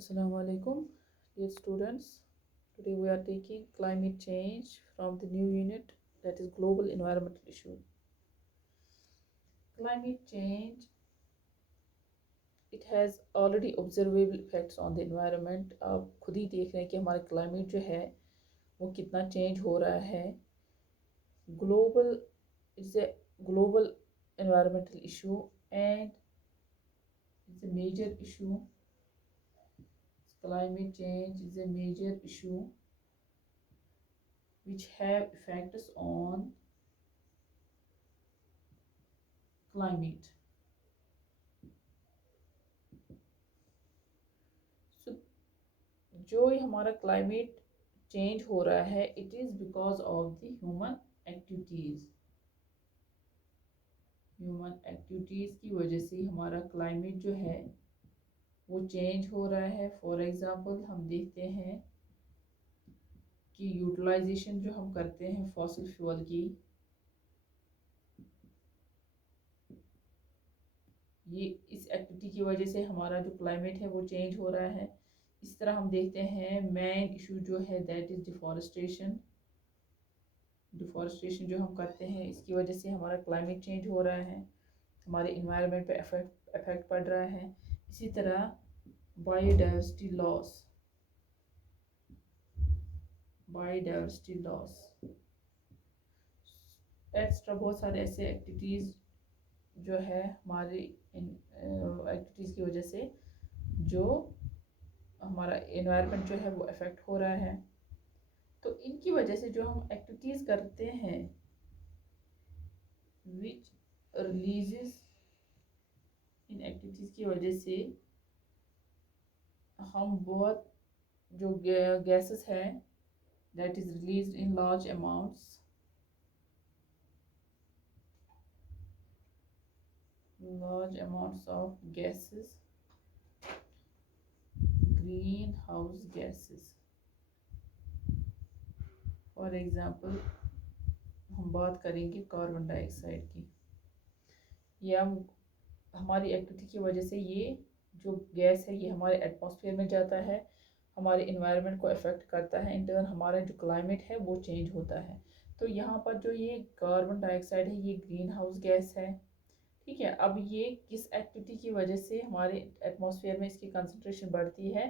Assalamu alaikum, dear students. Today we are taking climate change from the new unit, that is global environmental issue. Climate change, it has already observable effects on the environment. आप खुद ही देख रहे हैं कि हमारा climate जो है वो कितना चेंज हो रहा है. Global is a global environmental issue and it's a major issue. Climate change is a major issue which have effects on climate. So जो हमारा क्लाइमेट चेंज हो रहा है it is because of the human activities की वजह से हमारा climate जो है वो चेंज हो रहा है. फॉर एग्ज़ाम्पल हम देखते हैं कि यूटिलाइजेशन जो हम करते हैं फॉसिल फ्यूल की, ये इस एक्टिविटी की वजह से हमारा जो क्लाइमेट है वो चेंज हो रहा है. इस तरह हम देखते हैं मेन इशू जो है दैट इज़ डिफॉरेस्टेशन जो हम करते हैं इसकी वजह से हमारा क्लाइमेट चेंज हो रहा है, हमारे इन्वायरमेंट पे इफेक्ट पड़ रहा है. इसी तरह बायोडाइवर्सिटी लॉस एक्स्ट्रा बहुत सारे ऐसे एक्टिविटीज़ जो है हमारी एक्टिविटीज़ की वजह से जो हमारा इन्वायरमेंट जो है वो अफेक्ट हो रहा है. तो इनकी वजह से जो हम एक्टिविटीज़ करते हैं विच रिलीजेस, इन एक्टिविटीज़ की वजह से हम बहुत जो गैसेस हैं that is released in large amounts of gases, greenhouse gases. For example हम बात करेंगे कार्बन डाइऑक्साइड की. ये हम हमारी एक्टिविटी की वजह से ये जो गैस है ये हमारे एटमॉस्फेयर में जाता है, हमारे इन्वायरमेंट को अफेक्ट करता है. इन टर्न हमारा जो क्लाइमेट है वो चेंज होता है. तो यहाँ पर जो ये कार्बन डाइऑक्साइड है ये ग्रीन हाउस गैस है. ठीक है, अब ये किस एक्टिविटी की वजह से हमारे एटमॉस्फेयर में इसकी कंसंट्रेशन बढ़ती है,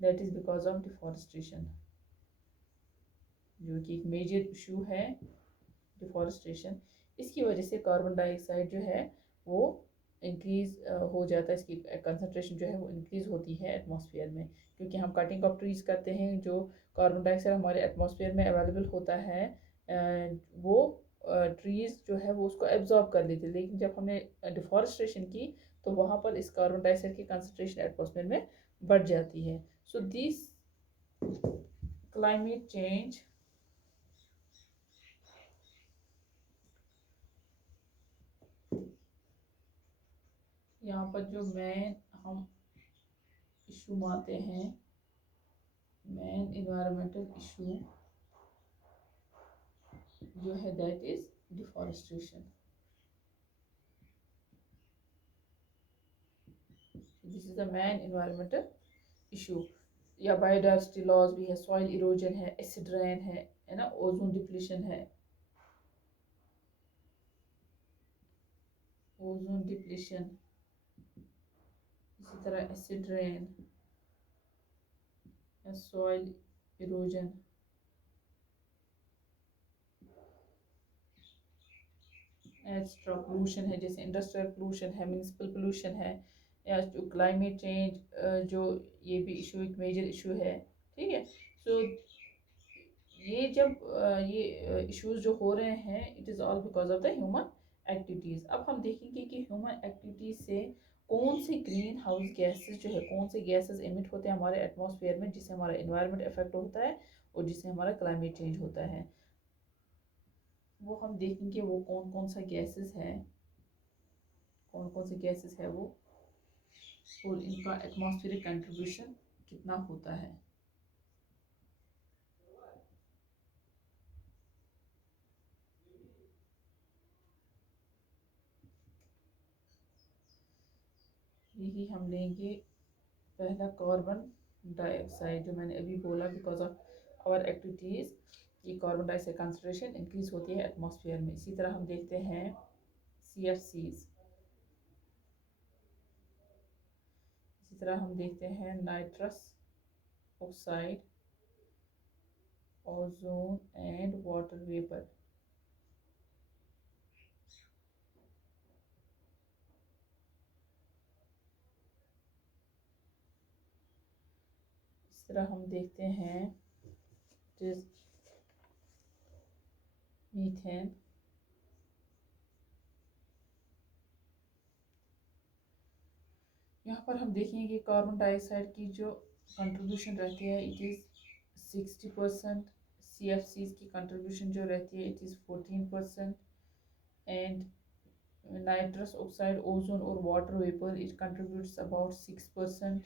that is because of deforestation, जो कि एक मेजर इशू है डिफॉरेस्टेशन. इसकी वजह से कार्बन डाइऑक्साइड जो है वो इंक्रीज़ हो जाता है, इसकी कंसंट्रेशन जो है वो इंक्रीज़ होती है एटमॉस्फेयर में, क्योंकि हम कटिंग ऑफ ट्रीज़ करते हैं. जो कार्बन डाइऑक्साइड हमारे एटमॉस्फेयर में अवेलेबल होता है वो ट्रीज़ जो है वो उसको एब्जॉर्ब कर लेते हैं. लेकिन जब हमने डिफॉरेस्टेशन की तो वहाँ पर इस कार्बन डाइऑक्साइड की कंसंट्रेशन एटमॉस्फेयर में बढ़ जाती है. सो दिस क्लाइमेट चेंज यहाँ पर जो मेन हम इशू मानते हैं, मेन इन्वायरमेंटल इशू जो है that is deforestation. This is the main environmental issue. या बायोडाइवर्सिटी लॉस भी है, सॉइल इरोजन है, एसिड रेन है ना, ओजोन डिप्लीशन है, इसी तरह acid rain, soil erosion, extra pollution है जैसे इंडस्ट्रियल पोल्यूशन है, म्यूनिसिपल पोल्यूशन है, या जो क्लाइमेट चेंज जो ये भी इशू एक मेजर इशू है. ठीक है, सो ये जब ये इश्यूज जो हो रहे हैं it is all because of the human activities. अब हम देखेंगे कि ह्यूमन एक्टिविटीज़ से कौन से ग्रीन हाउस गैसेस जो है, कौन से गैसेस एमिट होते हैं हमारे एटमॉस्फेयर में जिससे हमारा इन्वायरमेंट इफेक्ट होता है और जिससे हमारा क्लाइमेट चेंज होता है. वो हम देखेंगे वो कौन कौन सा गैसेस है, कौन कौन से गैसेस है वो, और इनका एटमॉस्फेरिक कंट्रीब्यूशन कितना होता है. यही हम लेंगे. पहला कार्बन डाइऑक्साइड जो मैंने अभी बोला, बिकॉज ऑफ आवर एक्टिविटीज़ ये कार्बन डाइऑक्साइड कंसंट्रेशन इंक्रीज होती है एटमॉस्फेयर में। इसी तरह हम देखते हैं CFCs, इसी तरह हम देखते हैं nitrous oxide, ozone and water vapour. इस तरह हम देखते हैं जिस मीथेन, यहाँ पर हम देखेंगे कि कार्बन डाइऑक्साइड की जो कंट्रीब्यूशन रहती है इट इज़ 60%, CFCs की कंट्रीब्यूशन जो रहती है it is 14%, and nitrous oxide, ozone और water vapour it contributes about 6%,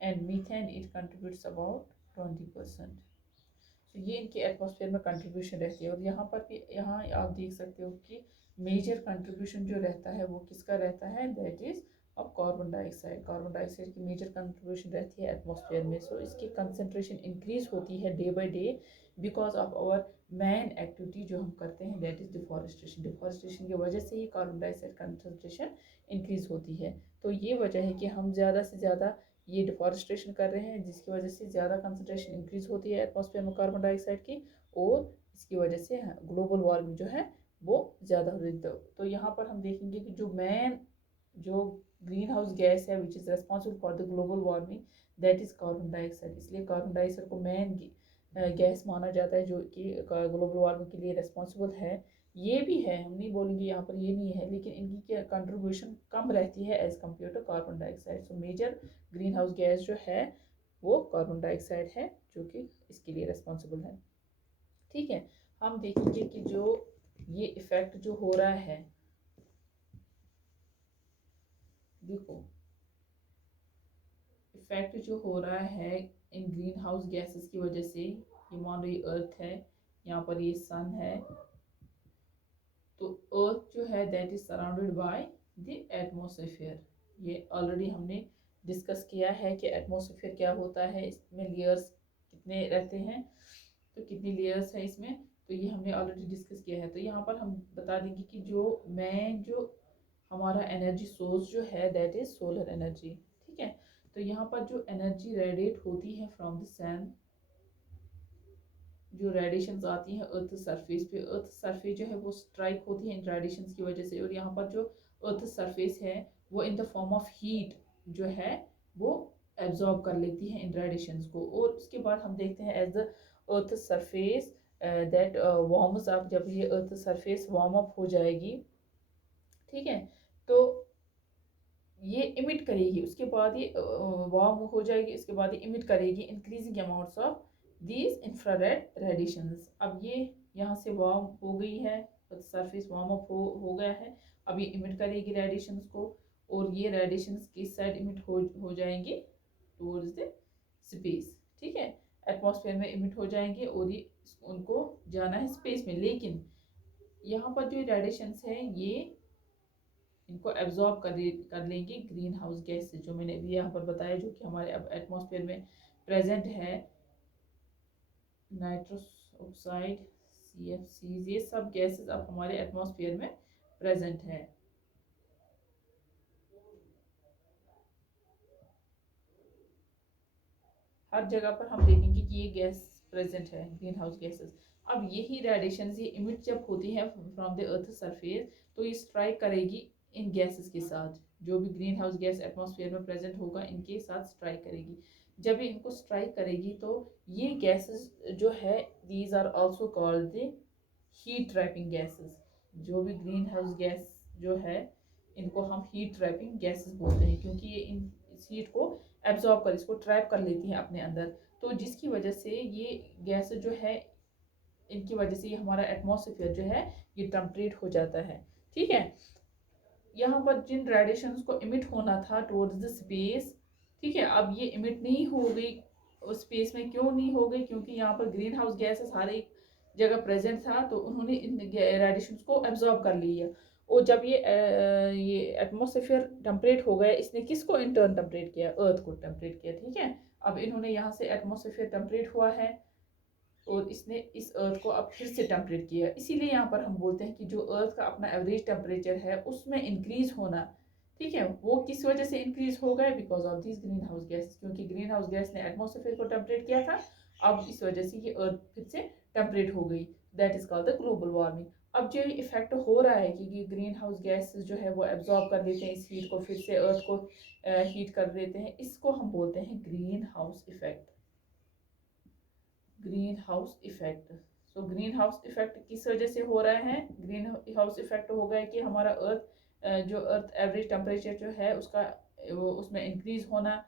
and methane it contributes about 20%। तो ये इनके एटमॉस्फेयर में कंट्रीब्यूशन रहती है। और यहाँ पर भी यहाँ आप देख सकते हो कि मेजर कंट्रीब्यूशन जो रहता है वो किसका रहता है, that is of carbon dioxide. Carbon dioxide की मेजर कंट्रीब्यूशन रहती है एटमॉस्फेयर में। सो इसकी कंसंट्रेशन इंक्रीज होती है day by day because of our main activity जो हम करते हैं दैट इज़ डिफॉरेस्टेशन। डिफॉरेस्टेशन की वजह से ही कार्बन डाइऑक्साइड कंसंट्रेशन इंक्रीज होती है। तो ये वजह है कि हम ज़्यादा से ज़्यादा ये डिफॉरेस्टेशन कर रहे हैं जिसकी वजह से ज़्यादा कंसंट्रेशन इंक्रीज होती है एटमॉस्फेयर में कार्बन डाइऑक्साइड की, और इसकी वजह से ग्लोबल वार्मिंग जो है वो ज़्यादा हो रही है। तो यहाँ पर हम देखेंगे कि जो मेन जो ग्रीन हाउस गैस है which is responsible for the global warming that is carbon dioxide. इसलिए कार्बन डाइऑक्साइड को मेन गैस माना जाता है जो कि ग्लोबल वार्मिंग के लिए रेस्पॉन्सिबल है। ये भी है, हम नहीं बोलेंगे यहाँ पर ये नहीं है, लेकिन इनकी कंट्रीब्यूशन कम रहती है as compared to carbon dioxide. So major greenhouse gas जो है वो कार्बन डाइऑक्साइड है जो कि इसके लिए रेस्पॉन्सिबल है। ठीक है, हम देखेंगे कि जो ये इफ़ेक्ट जो हो रहा है, देखो इफ़ेक्ट जो हो रहा है इन ग्रीन हाउस गैसेस की वजह से, ये मान लो ये अर्थ है, यहाँ पर ये सन है, तो अर्थ जो है that is surrounded by the atmosphere. ये ऑलरेडी हमने डिस्कस किया है कि एटमॉस्फेयर क्या होता है, इसमें लेयर्स कितने रहते हैं, तो कितनी लेयर्स है इसमें, तो ये हमने ऑलरेडी डिस्कस किया है। तो यहाँ पर हम बता देंगे कि जो हमारा एनर्जी सोर्स जो है दैट इज सोलर एनर्जी। ठीक है, तो यहाँ पर जो एनर्जी रेडिएट होती है फ्रॉम द सन, जो रेडिएशंस आती हैं अर्थ सरफेस पे, अर्थ सरफेस जो है वो स्ट्राइक होती है इन रेडिएशंस की वजह से, और यहाँ पर जो अर्थ सरफेस है वो in the form of heat जो है वो एब्जॉर्ब कर लेती है इन रेडिएशंस को। और उसके बाद हम देखते हैं as the earth surface that warms up, जब ये अर्थ सरफेस वार्म अप हो जाएगी, ठीक है, तो ये इमिट करेगी, उसके बाद ये वार्म हो जाएगी, इसके बाद ये इमिट करेगी increasing amounts of these infrared radiations. अब ये यहाँ से वार्म हो गई है, सरफेस वार्म अप हो गया है, अब ये इमिट करेगी रेडिएशंस को, और ये रेडिएशंस किस साइड इमिट हो जाएंगे, टूवर्ड्स द स्पेस। ठीक है, एटमॉस्फेयर में इमिट हो जाएंगे और ये उनको जाना है स्पेस में। लेकिन यहाँ पर जो रेडिएशंस हैं ये इनको एब्जॉर्ब कर लेंगे ग्रीन हाउस गैस से, जो मैंने अभी यहाँ पर बताया, जो कि हमारे अब एटमॉस्फेयर में प्रेजेंट है, नाइट्रस ऑक्साइड, CFCs, ये सब गैसेस अब हमारे एटमॉस्फेयर में प्रेजेंट है। हर जगह पर हम देखेंगे कि ये गैस प्रेजेंट है, ग्रीन हाउस गैसेस। अब यही रेडिएशन ये इमिट जब होती है फ्रॉम द अर्थ सरफेस, तो ये स्ट्राइक करेगी इन गैसेस के साथ, जो भी ग्रीन हाउस गैस एटमॉस्फेयर में प्रेजेंट होगा इनके साथ स्ट्राइक करेगी। जब ये इनको स्ट्राइक करेगी तो ये गैसेस जो है these are also called the heat trapping gases. जो भी ग्रीन हाउस गैस जो है इनको हम हीट ट्रैपिंग गैसेस बोलते हैं, क्योंकि ये इस हीट को एब्जॉर्ब कर, इसको ट्रैप कर लेती हैं अपने अंदर। तो जिसकी वजह से ये गैस जो है, इनकी वजह से ये हमारा एटमॉस्फेयर जो है ये टेम्परेट हो जाता है। ठीक है, यहाँ पर जिन रेडिएशंस को इमिट होना था टुवर्ड्स द स्पेस, ठीक है, अब ये इमिट नहीं हो गई उस स्पेस में। क्यों नहीं हो गई, क्योंकि यहाँ पर ग्रीन हाउस गैसेस हर एक जगह प्रेजेंट था, तो उन्होंने इन रेडिएशंस को एब्जॉर्ब कर लिया, और जब ये एटमॉस्फेयर टेम्परेट हो गया, इसने किसको इन टर्न टेम्परेट किया, अर्थ को टेम्परेट किया, ठीक है। अब इन्होंने यहाँ से एटमॉस्फेयर टेम्परेट हुआ है और इसने इस अर्थ को अब फिर से टेम्परेट किया, इसीलिए यहाँ पर हम बोलते हैं कि जो अर्थ का अपना एवरेज टेम्परेचर है उसमें इंक्रीज होना, ठीक है, वो किस वजह से इंक्रीज हो गया, because of this green house gas, क्योंकि ग्रीन हाउस गैस ने एटमॉस्फेयर को टेम्परेट किया था, अब इस वजह से ये अर्थ फिर से टेम्परेट हो गई, that is called the global warming. अब जो इफेक्ट हो रहा है कि ग्रीन हाउस गैस जो है वो एब्जॉर्ब कर लेते हैं इस हीट को, फिर से अर्थ को हीट कर देते हैं, इसको हम बोलते हैं green house effect, green house effect. So green house effect किस वजह से हो रहा है, ग्रीन हाउस इफेक्ट हो गया कि हमारा अर्थ जो अर्थ एवरेज टेम्परेचर जो है उसका वो उसमें इंक्रीज होना,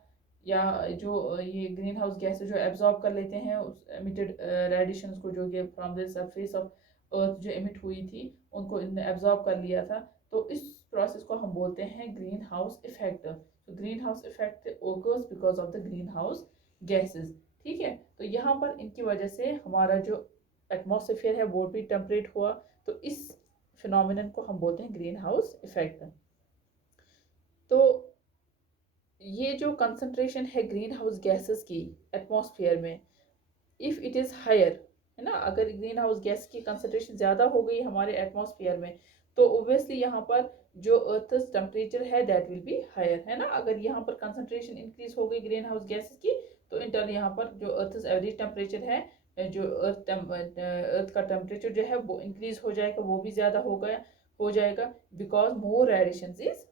या जो ये ग्रीन हाउस गैस जो एब्जॉर्ब कर लेते हैं उस एमिटेड रेडिएशंस को, जो कि from the surface of earth जो एमिट हुई थी उनको इनने एब्जॉर्ब कर लिया था, तो इस प्रोसेस को हम बोलते हैं ग्रीन हाउस इफेक्ट। तो green house effect occurs because of the green house gases, ठीक है। तो यहाँ पर इनकी वजह से हमारा जो एटमॉस्फेयर है वो भी टेम्परेट हुआ, तो इस फिनोमिनन को हम बोलते हैं ग्रीन हाउस इफेक्ट। तो ये जो कंसंट्रेशन है ग्रीन हाउस गैसेस की एटमॉस्फेयर में, इफ़ इट इज़ हायर, है ना, अगर ग्रीन हाउस गैस की कंसंट्रेशन ज़्यादा हो गई हमारे एटमॉस्फेयर में, तो ओब्वियसली यहाँ पर जो अर्थ टेम्परेचर है दैट विल बी हायर, है ना। अगर यहाँ पर कंसंट्रेशन इंक्रीज हो गई ग्रीन हाउस गैसेस की, तो इंटर यहाँ पर जो अर्थ एवरेज टेम्परेचर है, जो अर्थ का टेम्परेचर जो है वो इंक्रीज हो जाएगा, वो भी ज़्यादा हो जाएगा, because more radiation is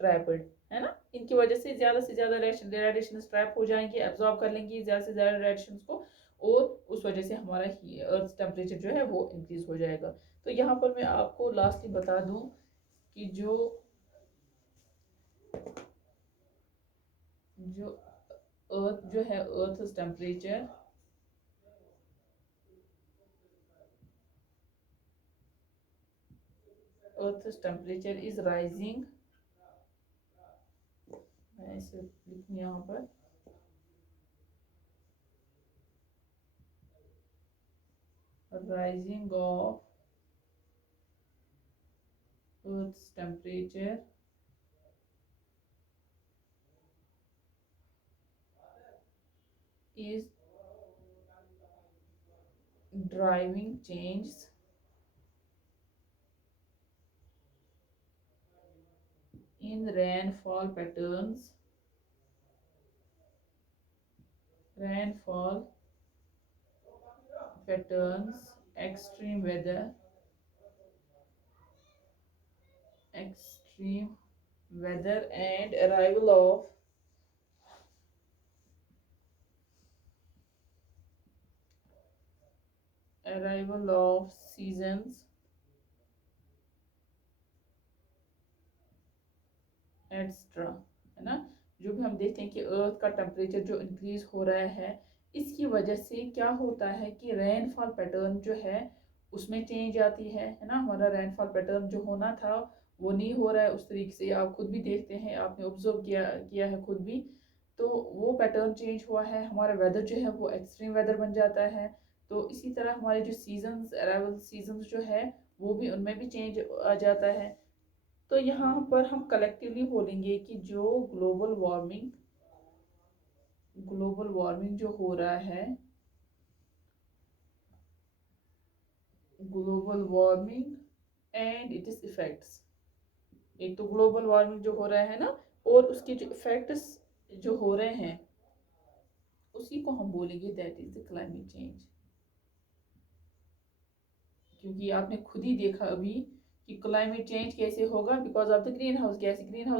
trapped, है ना। इनकी वजह से ज़्यादा रेडिएशन ट्रैप हो जाएंगी, एब्जॉर्ब कर लेंगी ज़्यादा से ज़्यादा रेडिएशन को, और उस वजह से हमारा अर्थ टेम्परेचर जो है वो इंक्रीज हो जाएगा। तो यहाँ पर मैं आपको लास्टली बता दूं कि जो जो अर्थ जो है, अर्थ टेम्परेचर, इज राइजिंग, मैं इसे लिखूँ यहाँ पर, rising of earth temperature is driving change in rainfall patterns, rainfall patterns, extreme weather and arrival of seasons, extra, है ना। जो भी हम देखते हैं कि अर्थ का टेम्परेचर जो इंक्रीज हो रहा है, इसकी वजह से क्या होता है कि रेनफॉल पैटर्न जो है उसमें चेंज आती है ना। हमारा रेनफॉल पैटर्न जो होना था वो नहीं हो रहा है उस तरीके से, आप खुद भी देखते हैं, आपने ऑब्जर्व किया है खुद भी, तो वो पैटर्न चेंज हुआ है, हमारा वेदर जो है वो एक्सट्रीम वेदर बन जाता है। तो इसी तरह हमारे जो सीजन्स, अराइवल सीजन्स जो है वो भी, उनमें भी चेंज आ जाता है। तो यहाँ पर हम कलेक्टिवली बोलेंगे कि जो ग्लोबल वार्मिंग जो हो रहा है, global warming and it is effects, एक तो ग्लोबल वार्मिंग जो हो रहा है ना, और उसके जो इफेक्ट्स जो हो रहे हैं उसी को हम बोलेंगे that is the climate change. क्योंकि आपने खुद ही देखा अभी कि क्लाइमेट चेंज कैसे होगा, because of the green house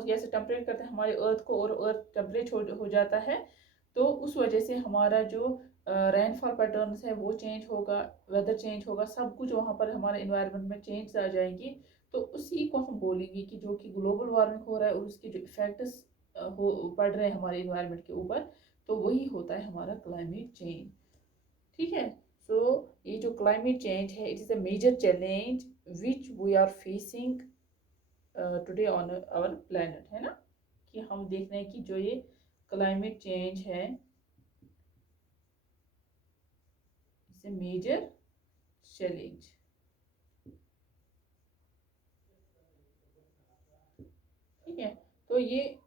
gas temperate करते हैं हमारे अर्थ को, और अर्थ टेम्परेट हो जाता है, तो उस वजह से हमारा जो रेनफॉल पैटर्न्स है वो चेंज होगा, वेदर चेंज होगा, सब कुछ वहाँ पर हमारे इन्वायरमेंट में चेंज आ जाएंगी। तो उसी को हम बोलेंगे कि जो कि ग्लोबल वार्मिंग हो रहा है और उसके जो इफेक्ट्स हो पड़ रहे हैं हमारे इन्वायरमेंट के ऊपर, तो वही होता है हमारा क्लाइमेट चेंज, ठीक है। सो ये जो क्लाइमेट चेंज है, it is a major challenge which we are facing today on our planet, है ना। कि हम देख रहे हैं कि जो ये क्लाइमेट चेंज है, इट्स a मेजर चैलेंज। ठीक है। तो ये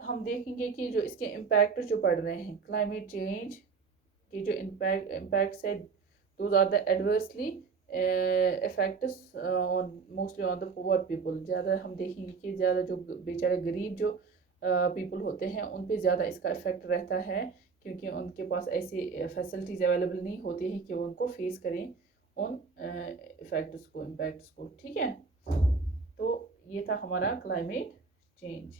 हम देखेंगे कि जो इसके इम्पैक्ट जो पड़ रहे हैं क्लाइमेट चेंज के जो इम्पैक्ट्स है, those are the adversely effects on mostly on the poor people. ज़्यादा हम देखेंगे कि ज़्यादा जो बेचारे गरीब जो पीपल होते हैं उन पे ज़्यादा इसका इफ़ेक्ट रहता है, क्योंकि उनके पास ऐसी फैसिलिटीज़ अवेलेबल नहीं होती हैं कि वो उनको फेस करें उन इफ़ेक्ट्स को, इम्पैक्ट्स को। ठीक है, तो ये था हमारा क्लाइमेट चेंज।